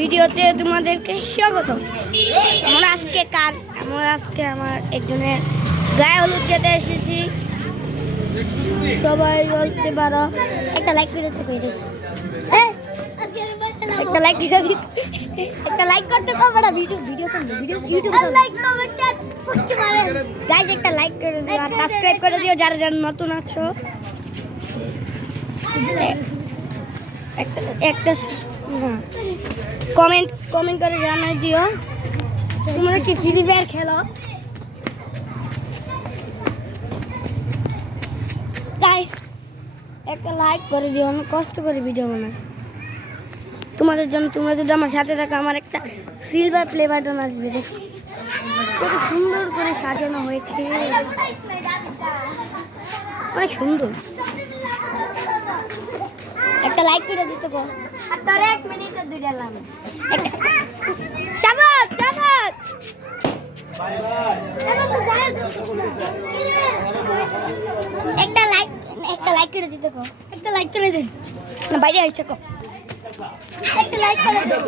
ভিডিওতে তোমাদেরকে স্বাগত। আজকে আমার একজনের গায়ে হলুদ খেতে এসেছি। সবাই বলতে পারো একটা লাইক করে দিতে পেরেছি। একটা লাইক করতে পারবে না। ভিডিও ইউটিউব লাইক কমেন্ট ফুটকি মারে গাইস, একটা লাইক করে দিও আর সাবস্ক্রাইব করে দিও যারা যারা নতুন আছো। একটা কমেন্ট করে জানাই দিও তোমরা কি ফ্রি ফায়ার খেলো। গাইস একটা লাইক করে দিও, আমি কষ্ট করে ভিডিও বানাই তোমাদের জন্য। তোমরা যদি আমার সাথে থাকো, আমার একটা সিলভার প্লে বাটন আসবে। দেখো কত সুন্দর করে সাজানো হয়েছে, অনেক সুন্দর। একটা লাইক করে দিতে পারো। আর তোর 1 মিনিটে 2টা লাভ। শাবাশ শাবাশ একটা লাইক করে দিতে কো। একটা লাইক করে দেন না, বাইরে আইসা কো। একটা লাইক করে দেন।